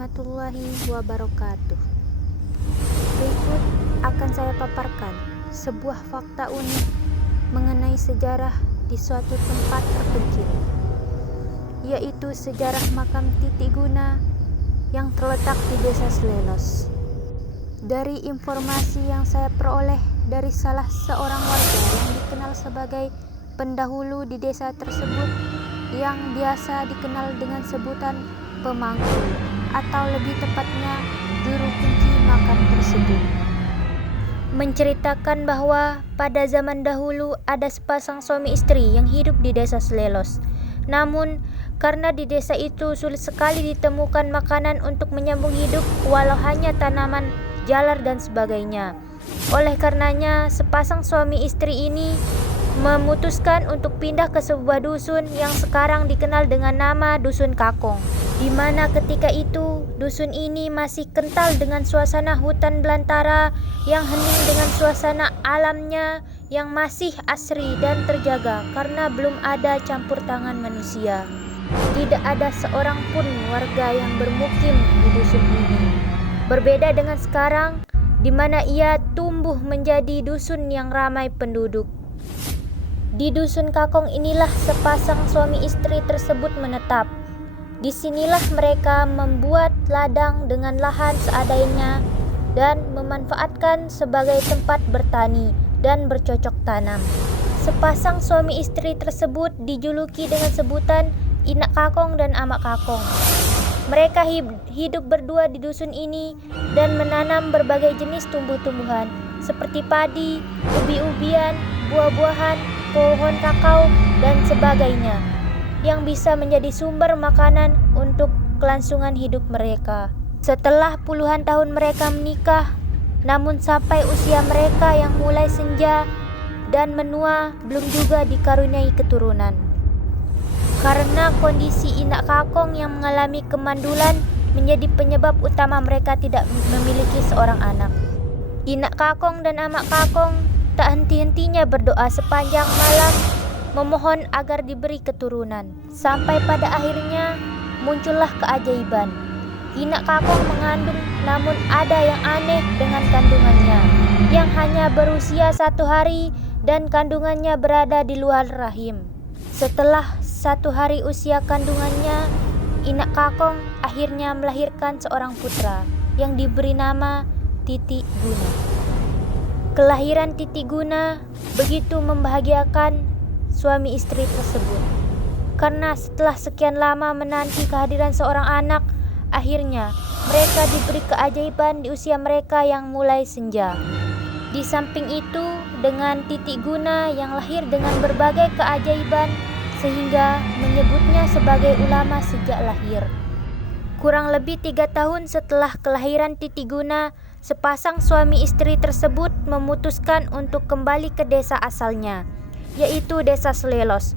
warahmatullahi wabarakatuh. Berikut akan saya paparkan sebuah fakta unik mengenai sejarah di suatu tempat terpencil, yaitu sejarah makam Titik Guna yang terletak di Desa Selelos. Dari informasi yang saya peroleh dari salah seorang warga yang dikenal sebagai pendahulu di desa tersebut, yang biasa dikenal dengan sebutan pemangku, atau lebih tepatnya juru kunci makam tersebut, menceritakan bahwa pada zaman dahulu ada sepasang suami istri yang hidup di Desa Selelos. Namun karena di desa itu sulit sekali ditemukan makanan untuk menyambung hidup, walau hanya tanaman, jalar dan sebagainya. Oleh karenanya sepasang suami istri ini memutuskan untuk pindah ke sebuah dusun yang sekarang dikenal dengan nama Dusun Kakong, di mana ketika itu dusun ini masih kental dengan suasana hutan belantara yang hening dengan suasana alamnya yang masih asri dan terjaga karena belum ada campur tangan manusia. Tidak ada seorang pun warga yang bermukim di dusun ini. Berbeda dengan sekarang, di mana ia tumbuh menjadi dusun yang ramai penduduk. Di Dusun Kakong inilah sepasang suami istri tersebut menetap. Disinilah mereka membuat ladang dengan lahan seadanya dan memanfaatkan sebagai tempat bertani dan bercocok tanam. Sepasang suami istri tersebut dijuluki dengan sebutan Inak Kakong dan Amak Kakong. Mereka hidup berdua di dusun ini dan menanam berbagai jenis tumbuh-tumbuhan seperti padi, ubi-ubian, buah-buahan, pohon kakao, dan sebagainya yang bisa menjadi sumber makanan untuk kelangsungan hidup mereka. Setelah puluhan tahun mereka menikah, namun sampai usia mereka yang mulai senja dan menua belum juga dikaruniai keturunan. Karena kondisi Inak Kakong yang mengalami kemandulan menjadi penyebab utama mereka tidak memiliki seorang anak. Inak Kakong dan Amak Kakong tak henti-hentinya berdoa sepanjang malam memohon agar diberi keturunan. Sampai pada akhirnya muncullah keajaiban. Inak Kakong mengandung, namun ada yang aneh dengan kandungannya yang hanya berusia 1 hari dan kandungannya berada di luar rahim. Setelah 1 hari usia kandungannya, Inak Kakong akhirnya melahirkan seorang putra yang diberi nama Titik Guna. Kelahiran Titik Guna begitu membahagiakan suami istri tersebut, karena setelah sekian lama menanti kehadiran seorang anak, akhirnya mereka diberi keajaiban di usia mereka yang mulai senja. Di samping itu, dengan Titik Guna yang lahir dengan berbagai keajaiban sehingga menyebutnya sebagai ulama sejak lahir. Kurang lebih 3 tahun setelah kelahiran Titik Guna, sepasang suami istri tersebut memutuskan untuk kembali ke desa asalnya, yaitu Desa Selelos.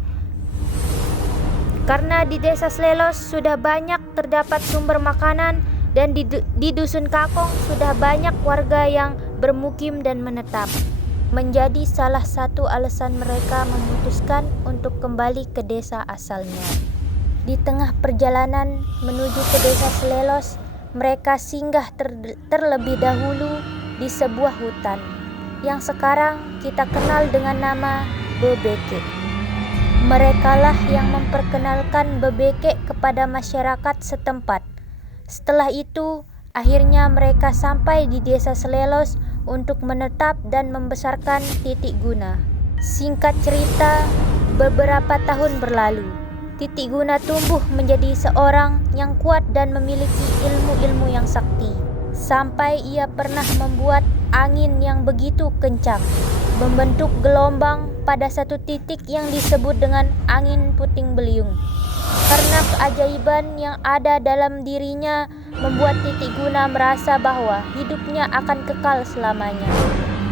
Karena di Desa Selelos sudah banyak terdapat sumber makanan dan di Dusun Kakong sudah banyak warga yang bermukim dan menetap. Menjadi salah satu alasan mereka memutuskan untuk kembali ke desa asalnya. Di tengah perjalanan menuju ke Desa Selelos, mereka singgah terlebih dahulu di sebuah hutan yang sekarang kita kenal dengan nama Bebeke. Merekalah yang memperkenalkan Bebeke kepada masyarakat setempat. Setelah itu, akhirnya mereka sampai di Desa Selelos untuk menetap dan membesarkan Titik Guna. Singkat cerita, beberapa tahun berlalu. Titik Guna tumbuh menjadi seorang yang kuat dan memiliki ilmu-ilmu yang sakti. Sampai ia pernah membuat angin yang begitu kencang, membentuk gelombang pada satu titik yang disebut dengan angin puting beliung. Karena keajaiban yang ada dalam dirinya membuat Titik Guna merasa bahwa hidupnya akan kekal selamanya.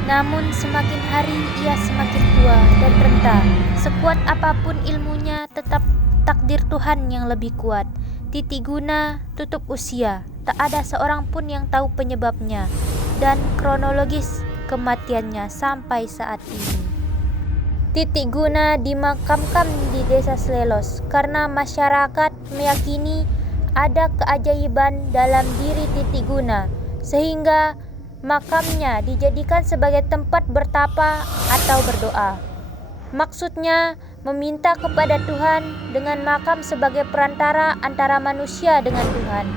Namun semakin hari ia semakin tua dan renta. Sekuat apapun ilmunya, tetap takdir Tuhan yang lebih kuat. Titik Guna tutup usia, tak ada seorang pun yang tahu penyebabnya dan kronologis kematiannya sampai saat ini. Titik Guna dimakamkan di Desa Selelos karena masyarakat meyakini ada keajaiban dalam diri Titik Guna, sehingga makamnya dijadikan sebagai tempat bertapa atau berdoa. Maksudnya meminta kepada Tuhan dengan makam sebagai perantara antara manusia dengan Tuhan.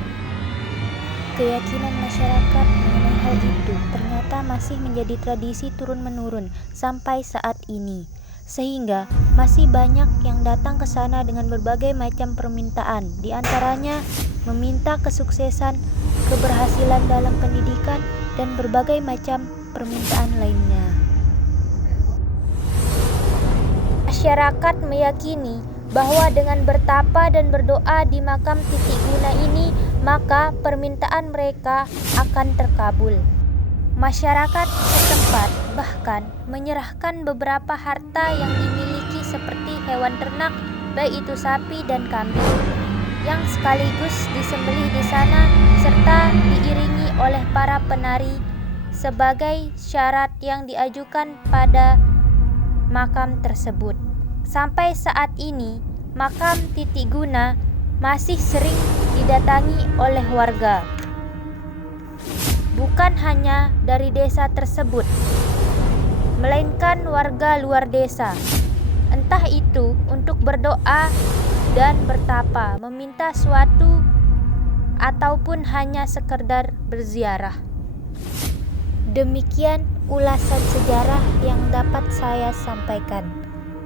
Keyakinan masyarakat mengenai hal itu ternyata masih menjadi tradisi turun-menurun sampai saat ini, sehingga masih banyak yang datang ke sana dengan berbagai macam permintaan, di antaranya meminta kesuksesan, keberhasilan dalam pendidikan, dan berbagai macam permintaan lainnya. Masyarakat meyakini bahwa dengan bertapa dan berdoa di makam Titik Guna ini, maka permintaan mereka akan terkabul. Masyarakat setempat bahkan menyerahkan beberapa harta yang dimiliki seperti hewan ternak, baik itu sapi dan kambing, yang sekaligus disembelih di sana serta diiringi oleh para penari sebagai syarat yang diajukan pada makam tersebut. Sampai saat ini, makam Titik Guna masih sering didatangi oleh warga. Bukan hanya dari desa tersebut, melainkan warga luar desa. Entah itu untuk berdoa dan bertapa, meminta suatu, ataupun hanya sekedar berziarah. Demikian ulasan sejarah yang dapat saya sampaikan.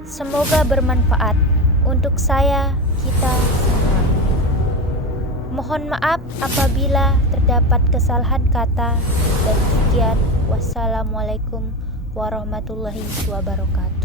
Semoga bermanfaat untuk saya, kita semua. Mohon maaf apabila terdapat kesalahan kata, dan sekian. Wassalamualaikum warahmatullahi wabarakatuh.